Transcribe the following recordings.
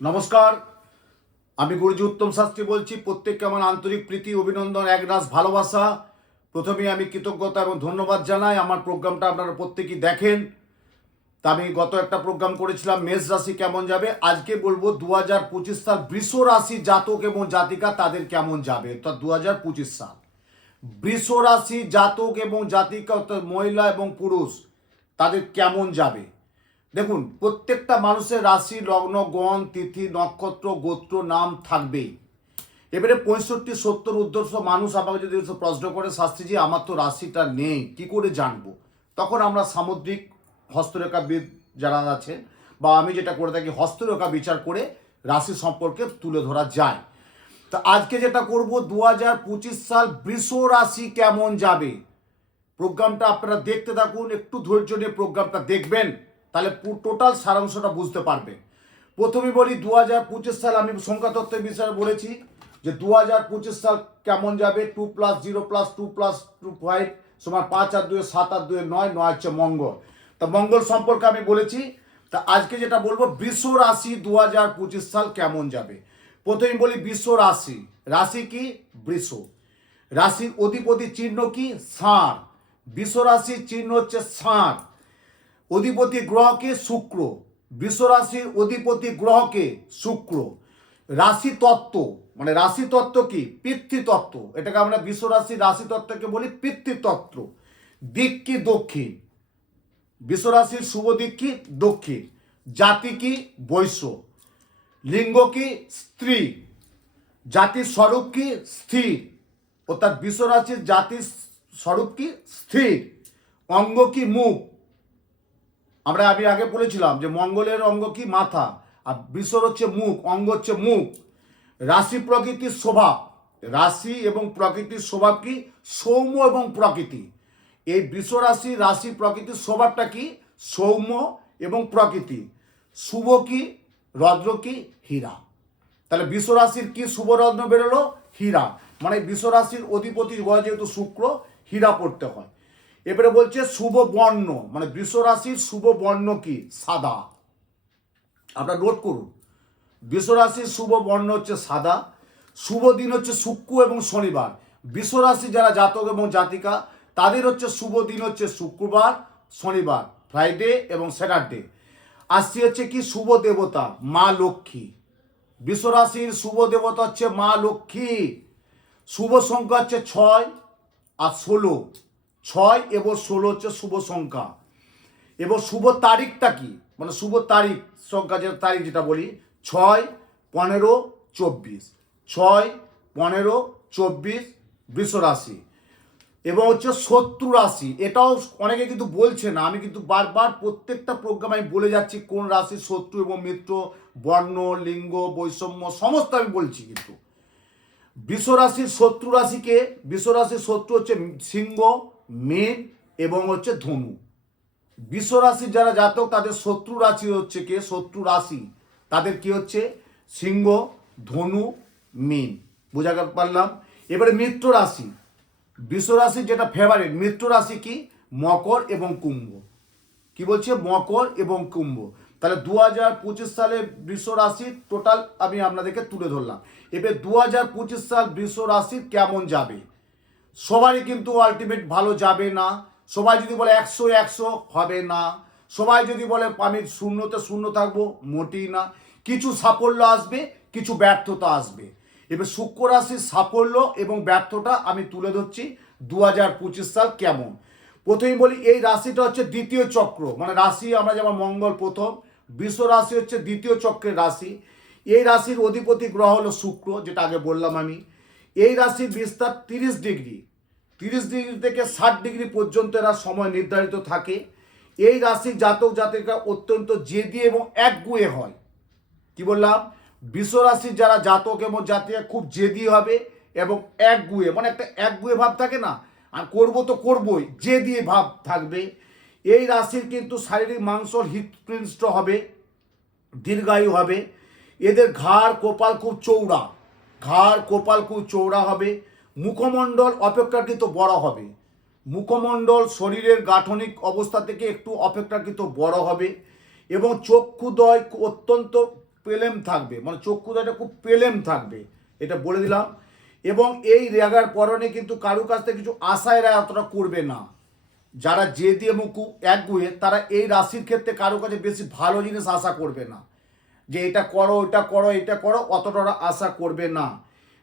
নমস্কার, আমি গুরুজি উত্তম শাস্ত্রী বলছি। প্রত্যেককে আমার আন্তরিক প্রীতি, অভিনন্দন একরাস ভালোবাসা। প্রথমে আমি কৃতজ্ঞতা এবং ধন্যবাদ জানাই। আমার প্রোগ্রামটা আপনারা প্রত্যেকেই দেখেন। তা আমি গত একটা প্রোগ্রাম করেছিলাম, মেষ রাশি কেমন যাবে? আজকে বলব দু হাজার পঁচিশ সাল বৃষ রাশি জাতক এবং জাতিকা তাদের কেমন যাবে? অর্থাৎ দু হাজার পঁচিশ সাল। বৃষ রাশি জাতক এবং জাতিকা, অর্থাৎ মহিলা এবং পুরুষ, তাদের কেমন যাবে? দেখুন, প্রত্যেকটা মানুষের রাশি, লগ্ন, গণ, তিথি, নক্ষত্র, গোত্র, নাম থাকবেই। এবারে পঁয়ষট্টি, সত্তর উদ্দেশ্য মানুষ আমাকে যদি প্রশ্ন করে, শাস্ত্রীজি, আমার তো রাশিটা নেই, কি করে জানব? তখন আমরা সামুদ্রিক হস্তরেখাবিদ যারা আছেন বা আমি যেটা করে থাকি, হস্তরেখা বিচার করে রাশি সম্পর্কে তুলে ধরা যায়। তা আজকে যেটা করব দু হাজার পঁচিশ সাল বৃষ রাশি কেমন যাবে? প্রোগ্রামটা আপনারা দেখতে থাকুন, একটু ধৈর্য নিয়ে প্রোগ্রামটা দেখবেন। তাহলে টোটাল সারাংশটা বুঝতে পারবেন প্রথমে বলি দু হাজার পঁচিশ সাল আমি সংখ্যাতত্ত্বের বিষয়ে বলেছি যে দু হাজার পঁচিশ সাল কেমন যাবে? Two plus zero plus two plus two five সমান পাঁচ আর দুয়ে সাত আর দুয়ে নয় নয় হচ্ছে মঙ্গল। তা মঙ্গল সম্পর্কে আমি বলেছি। তা আজকে যেটা বলব বিশ্ব রাশি দু হাজার পঁচিশ সাল কেমন যাবে? প্রথমে বলি বিশ্ব রাশি। রাশি কি? বৃষ। রাশির অধিপতি চিহ্ন কি? ষাঁড়। বিশ্ব রাশির চিহ্ন হচ্ছে ষাঁড়। অধিপতি গ্রহকে শুক্র বিশ্বরাশির অধিপতি গ্রহকে শুক্র। রাশি তত্ত্ব মানে রাশি তত্ত্ব কি? পিতৃতত্ত্ব। এটাকে আমরা বিশ্বরাশির রাশি তত্ত্বকে বলি পিতৃতত্ত্ব। দিক কি? দক্ষিণ। বিশ্বরাশির শুভ দিক কি? দক্ষিণ। জাতি কি? বৈশ্য। লিঙ্গ কি? স্ত্রী। জাতির স্বরূপ কি? স্থির। অর্থাৎ বিশ্বরাশির জাতির স্বরূপ কি? স্থির। অঙ্গ কি? মুখ। আমরা আমি আগে বলেছিলাম যে মঙ্গলের অঙ্গ কি? মাথা। আর বিশ্বর হচ্ছে মুখ, অঙ্গ হচ্ছে মুখ। রাশি প্রকৃতির স্বভাব। রাশি এবং প্রকৃতির স্বভাব কি? সৌম্য এবং প্রকৃতি। এই বিশ্ব রাশি প্রকৃতির স্বভাবটা কি? সৌম্য এবং প্রকৃতি। শুভ কি? রদ্র কি? হীরা। তাহলে বিশ্ব রাশির কি শুভ রত্ন বেরোলো? হীরা। মানে বিশ্ব রাশির অধিপতি গ্রহ যেহেতু শুক্র, হীরা পড়তে হয়। এবারে বলছে শুভ বর্ণ মানে বিশ্ব রাশির শুভ বর্ণ কি? সাদা। আপনারা নোট করুন। বিশ্ব রাশির শুভ বর্ণ হচ্ছে সাদা, শুভ দিন হচ্ছে শুক্র এবং শনিবার। বিশ্ব রাশি যারা জাতক এবং জাতিকা, তাদের হচ্ছে শুভ দিন হচ্ছে শুক্রবার, শনিবার, ফ্রাইডে এবং স্যাটারডে। আসছি হচ্ছে কি শুভ দেবতা, মা লক্ষ্মী। বিশ্বরাশির শুভ দেবতা হচ্ছে মা লক্ষ্মী। শুভ সংখ্যা হচ্ছে ছয় আর ষোলো। ছয় এবং ষোলো হচ্ছে শুভ সংখ্যা। এবং শুভ তারিখটা কি? মানে শুভ তারিখ সংখ্যা যেটা, তারিখ যেটা বলি, ছয় পনেরো চব্বিশ। ছয় পনেরো চব্বিশ বৃষ রাশি। এবং হচ্ছে শত্রু রাশি। এটাও অনেকে কিন্তু বলছে না, আমি কিন্তু বারবার প্রত্যেকটা প্রোগ্রামে আমি বলে যাচ্ছি, কোন রাশির শত্রু এবং মিত্র, বর্ণ, লিঙ্গ, বৈষম্য, সমস্ত আমি বলছি কিন্তু। বৃষ রাশির শত্রু রাশিকে, বৃষ রাশির শত্রু হচ্ছে সিংহ মেঘ এবং হচ্ছে ধনু। বৃষ রাশির যারা জাতক, তাদের শত্রু রাশি হচ্ছে কে? শত্রু রাশি। তাদের কি হচ্ছে? সিংহ, ধনু, মীন। বোঝা পারলাম? এবারে মিত্র রাশি। বৃষ রাশির যেটা ফেভারিট মিত্র রাশি কি? মকর এবং কুম্ভ। কি বলছে? মকর এবং কুম্ভ। তাহলে দু হাজার পঁচিশ সালে বৃষ রাশি টোটাল আমি আপনাদেরকে তুলে ধরলাম। এবার দু হাজার পঁচিশ সাল বৃষ রাশি কেমন যাবে? সবারই কিন্তু আলটিমেট ভালো যাবে না। সবাই যদি বলে একশো একশো হবে না। সবাই যদি বলে আমি শূন্যতে শূন্য থাকব, মোটেই না। কিছু সাফল্য আসবে, কিছু ব্যর্থতা আসবে। এবার শুক্র রাশির সাফল্য এবং ব্যর্থতা আমি তুলে ধরছি দু হাজার পঁচিশ সাল কেমন? প্রথমেই বলি, এই রাশিটা হচ্ছে দ্বিতীয় চক্র। মানে রাশি, আমরা যেমন মঙ্গল প্রথম, বিশ্ব রাশি হচ্ছে দ্বিতীয় চক্রের রাশি। এই রাশির অধিপতি গ্রহ হলো শুক্র, যেটা আগে বললাম আমি। এই রাশির বিস্তার তিরিশ ডিগ্রি। তিরিশ ডিগ্রি থেকে ষাট ডিগ্রি পর্যন্ত এরা সময় নির্ধারিত থাকে। এই রাশির জাতক জাতিকা অত্যন্ত জেদি এবং একগুয়ে হয়। কি বললাম? বিশ্ব রাশির যারা জাতক এবং জাতিকা খুব জেদি হবে এবং একগুয়ে মানে একটা একগুয়ে ভাব থাকে না? আর করব তো করবই, জেদি ভাব থাকবে। এই রাশির কিন্তু শারীরিক মাংস হৃৎপৃষ্ট হবে, দীর্ঘায়ু হবে। এদের ঘাড়, কপাল খুব চৌড়া ঘাড়, কপাল খুব চৌড়া হবে। মুখমণ্ডল অপেক্ষাকৃত বড় হবে। মুখমণ্ডল শরীরের গাঠনিক অবস্থা থেকে একটু অপেক্ষাকৃত বড় হবে এবং চক্ষুদয় অত্যন্ত প্রেলেম থাকবে। মানে চক্ষুদাটা খুব প্রেলেম থাকবে, এটা বলে দিলাম। এবং এই রেগার পরনে কিন্তু কারও কাছ থেকে কিছু আশায় এরা অতটা করবে না। যারা দিয়ে মুখু একগুয়ে তারা এই রাশির ক্ষেত্রে কারও কাছে বেশি ভালো জিনিস আশা করবে না। যে এটা করো এটা করো এটা করো, অতটা আশা করবে না।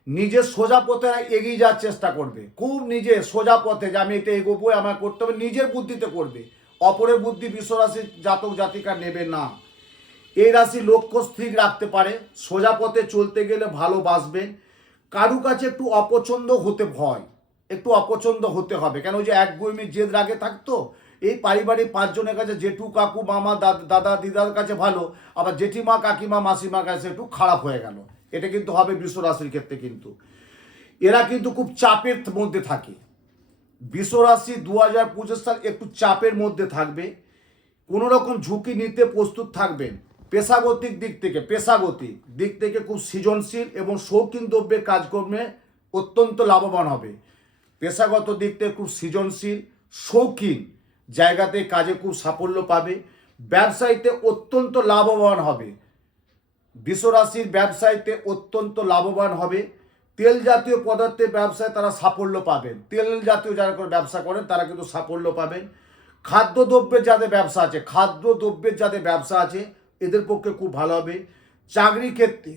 নিজের সোজা পথে এগিয়ে যাওয়ার চেষ্টা করবে। খুব নিজে সোজা পথে যে আমি এটা এগোবো, আমার করতে হবে, নিজের বুদ্ধিতে করবে। অপরের বুদ্ধি বিশ্বরাশির জাতক জাতিকা নেবে না। এই রাশি লক্ষ্য স্থির রাখতে পারে। সোজা পথে চলতে গেলে ভালোবাসবেন কারু কাছে একটু অপছন্দ হতে ভয়, একটু অপছন্দ হতে হবে। কেন ওই যে এক গুইমি জেদ রাগে থাকতো এই পারিবারিক পাঁচজনের কাছে জেঠু, কাকু, মামা দাদা, দিদার কাছে ভালো, আবার জেঠিমা, কাকিমা মাসিমার কাছে একটু খারাপ হয়ে গেল। এটা কিন্তু হবে বিশ্ব রাশির ক্ষেত্রে কিন্তু। এরা কিন্তু খুব চাপের মধ্যে থাকে। বিশ্ব রাশি দু হাজার পঁচিশ সাল একটু চাপের মধ্যে থাকবে। কোনো রকম ঝুঁকি নিতে প্রস্তুত থাকবেন। পেশাগতিক দিক থেকে, পেশাগতিক দিক থেকে খুব সৃজনশীল এবং শৌখিন দ্রব্যের কাজকর্মে অত্যন্ত লাভবান হবে। পেশাগত দিক থেকে খুব সৃজনশীল, শৌখিন জায়গাতে কাজে খুব সাফল্য পাবে, ব্যবসায়ীতে অত্যন্ত লাভবান হবে। বিশ্বরাশির ব্যবসায়ীতে অত্যন্ত লাভবান হবে। তেল জাতীয় পদার্থের ব্যবসায় তারা সাফল্য পাবেন। তেল জাতীয় যারা করে ব্যবসা করেন, তারা কিন্তু সাফল্য পাবেন। খাদ্যদ্রব্যের যাদের ব্যবসা আছে, খাদ্যদ্রব্যের যাদের ব্যবসা আছে, এদের পক্ষে খুব ভালো হবে। চাকরি ক্ষেত্রে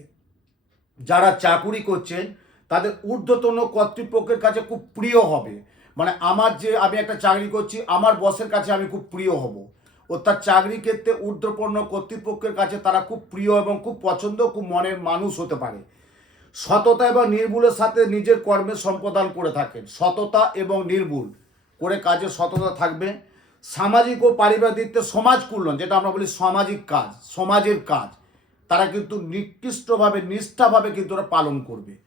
যারা চাকুরি করছেন, তাদের ঊর্ধ্বতন কর্তৃপক্ষের কাছে খুব প্রিয় হবে। মানে আমার যে আমি একটা চাকরি করছি, আমার বসের কাছে আমি খুব প্রিয় হব। অর্থাৎ চাকরি ক্ষেত্রে ঊর্ধ্বপন্ন কর্তৃপক্ষের কাছে তারা খুব প্রিয় এবং খুব পছন্দ, খুব মনের মানুষ হতে পারে। সততা এবং নির্ভুলের সাথে নিজের কর্মের সম্পাদন করে থাকেন। সততা এবং নির্ভুল করে কাজে সততা থাকবে। সামাজিক ও পারিবারিক দিক সমাজ কল্যাণ, যেটা আমরা বলি সামাজিক কাজ, সমাজের কাজ, তারা কিন্তু নিকৃষ্টভাবে, নিষ্ঠাভাবে কিন্তু ওরা পালন করবে।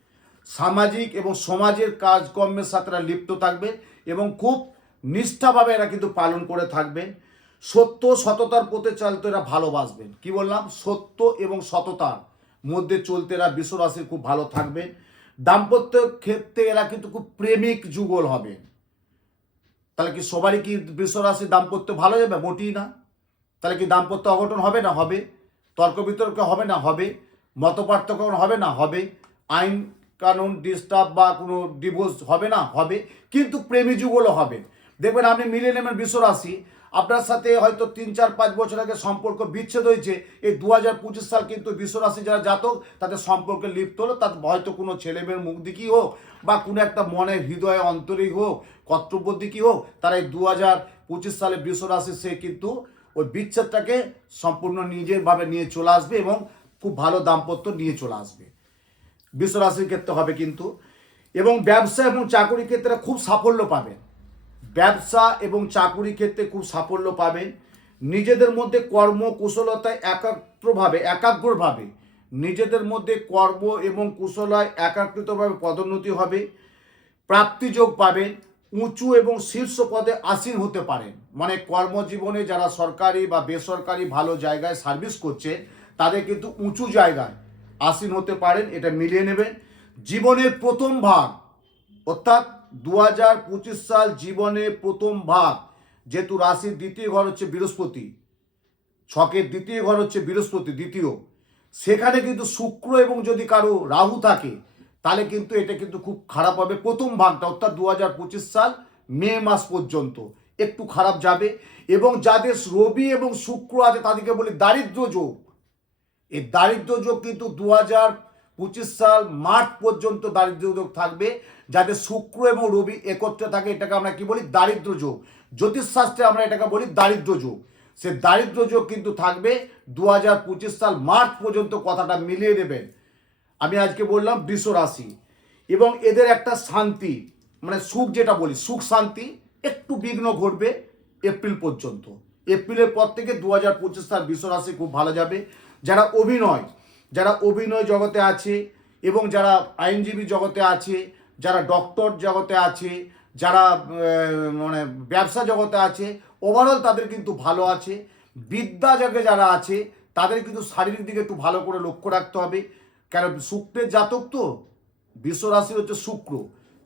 সামাজিক এবং সমাজের কাজকর্মের সাথে লিপ্ত থাকবে এবং খুব নিষ্ঠাভাবে এরা কিন্তু পালন করে থাকবেন সত্য সততার পথে চলতে এরা ভালোবাসবেন। কি বললাম? সত্য এবং সততার মধ্যে চলতে এরা বিশ্বরাশির খুব ভালো থাকবেন দাম্পত্য ক্ষেত্রে এরা কিন্তু খুব প্রেমিক যুগল হবে। তাহলে কি সবারই কি বিশ্বরাশির দাম্পত্য ভালো যাবে? মোটেই না। তাহলে কি দাম্পত্য অঘটন হবে না? হবে। তর্ক বিতর্ক হবে না? হবে। মত হবে না? হবে। আইন কানুন ডিস্টার্ব বা কোনো ডিভোর্স হবে না, হবে, কিন্তু প্রেমী যুগলও হবে। দেখবেন আপনি মিলে নেবেন বিশ্বরাশি, আপনার সাথে হয়তো তিন, চার, পাঁচ বছর আগে সম্পর্ক বিচ্ছেদ হয়েছে, এই দু হাজার পঁচিশ সাল কিন্তু বিশ্বরাশি যারা জাতক, তাদের সম্পর্কে লিপ্ত হলো, তার হয়তো কোনো ছেলেমেয়ের মুখ দিকেই হোক, বা কোনো একটা মনের হৃদয়ে অন্তরেই হোক, কর্তব্য দিকেই হোক, তারা এই দু হাজার পঁচিশ সালে বিশ্বরাশি সে কিন্তু ওই বিচ্ছেদটাকে সম্পূর্ণ নিজেরভাবে নিয়ে চলে আসবে এবং খুব ভালো দাম্পত্য নিয়ে চলে আসবে। বিশ্বরাশির ক্ষেত্রে হবে কিন্তু। এবং ব্যবসা এবং চাকরি ক্ষেত্রে খুব সাফল্য পাবেন। ব্যবসা এবং চাকুরি ক্ষেত্রে খুব সাফল্য পাবেন। নিজেদের মধ্যে কর্ম কুশলতায় একাগ্রভাবে একাগ্রভাবে নিজেদের মধ্যে কর্ম এবং কুশলায় একাকৃতভাবে পদোন্নতি হবে। প্রাপ্তিযোগ পাবেন, উঁচু এবং শীর্ষ পদে আসীন হতে পারেন। মানে কর্মজীবনে যারা সরকারি বা বেসরকারি ভালো জায়গায় সার্ভিস করছে, তাদের কিন্তু উঁচু জায়গায় আসীন হতে পারেন, এটা মিলিয়ে নেবেন। জীবনের প্রথম ভাগ, অর্থাৎ দু হাজার পঁচিশ সাল জীবনের প্রথম ভাগ, যেহেতু রাশির দ্বিতীয় ঘর হচ্ছে বৃহস্পতি, ছকের দ্বিতীয় ঘর হচ্ছে বৃহস্পতি, দ্বিতীয়। সেখানে কিন্তু শুক্র এবং যদি কারও রাহু থাকে, তাহলে কিন্তু এটা কিন্তু খুব খারাপ হবে প্রথম ভাগটা, অর্থাৎ দু হাজার পঁচিশ সাল মে মাস পর্যন্ত। একটু খারাপ যাবে। এবং যাদের রবি এবং শুক্র আছে, তাদেরকে বলি দারিদ্র যোগ। এই দারিদ্র যোগ কিন্তু দু হাজার পঁচিশ সাল মার্চ পর্যন্ত দারিদ্র যোগ থাকবে, যাতে শুক্র এবং রবি একত্রে থাকে, এটাকে আমরা কি বলি? দারিদ্র যোগ জ্যোতিষশাস্ত্রে আমরা এটাকে বলি দারিদ্র যোগ সে দারিদ্র যোগ কিন্তু থাকবে দু হাজার পঁচিশ সাল মার্চ পর্যন্ত কথাটা মিলিয়ে নেবেন। আমি আজকে বললাম বৃষ রাশি। এবং এদের একটা শান্তি মানে সুখ যেটা বলি, সুখ শান্তি একটু বিঘ্ন ঘটবে এপ্রিল পর্যন্ত। এপ্রিলের পর থেকে দু হাজার পঁচিশ সাল বৃষ রাশি খুব ভালো যাবে। যারা অভিনয় যারা অভিনয় জগতে আছে এবং যারা আইনজীবী জগতে আছে, যারা ডক্টর জগতে আছে, যারা মানে ব্যবসা জগতে আছে ওভারঅল তাদের কিন্তু ভালো আছে। বিদ্যা জগে যারা আছে, তাদের কিন্তু শারীরিক দিকে একটু ভালো করে লক্ষ্য রাখতে হবে। কারণ শুক্রের জাতক তো? বিশ্ব রাশি হচ্ছে শুক্র।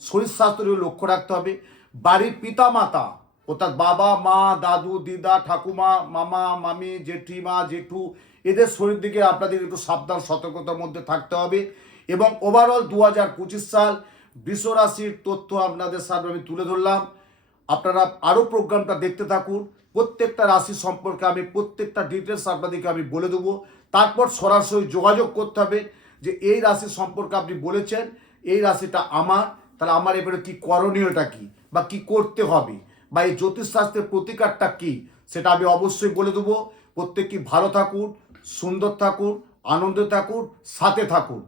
শরীর স্বাস্থ্যের লক্ষ্য রাখতে হবে। বাড়ির পিতা মাতা অর্থাৎ বাবা, মা, দাদু, দিদা, ঠাকুমা, মামা, মামি, জেঠিমা, জেঠু এদের শরীর দিকে আপনাদের একটু সাবধান, সতর্কতার মধ্যে থাকতে হবে। এবং ওভারঅল দু হাজার পঁচিশ সাল বৃষ রাশির তথ্য আপনাদের সামনে আমি তুলে ধরলাম। আপনারা আরও প্রোগ্রামটা দেখতে থাকুন। প্রত্যেকটা রাশি সম্পর্কে আমি প্রত্যেকটা ডিটেলস আপনাদেরকে আমি বলে দেবো। তারপর সরাসরি যোগাযোগ করতে হবে যে এই রাশি সম্পর্কে আপনি বলেছেন, এই রাশিটা আমার, তাহলে আমার এবারে কি করণীয়টা কি বা কি করতে হবে বা এই জ্যোতিষশাস্ত্রের প্রতিকারটা কি, সেটা আমি অবশ্যই বলে দেবো। প্রত্যেককে ভালো থাকুন। সুন্দর থাকুন আনন্দে থাকুন সাথে থাকুন।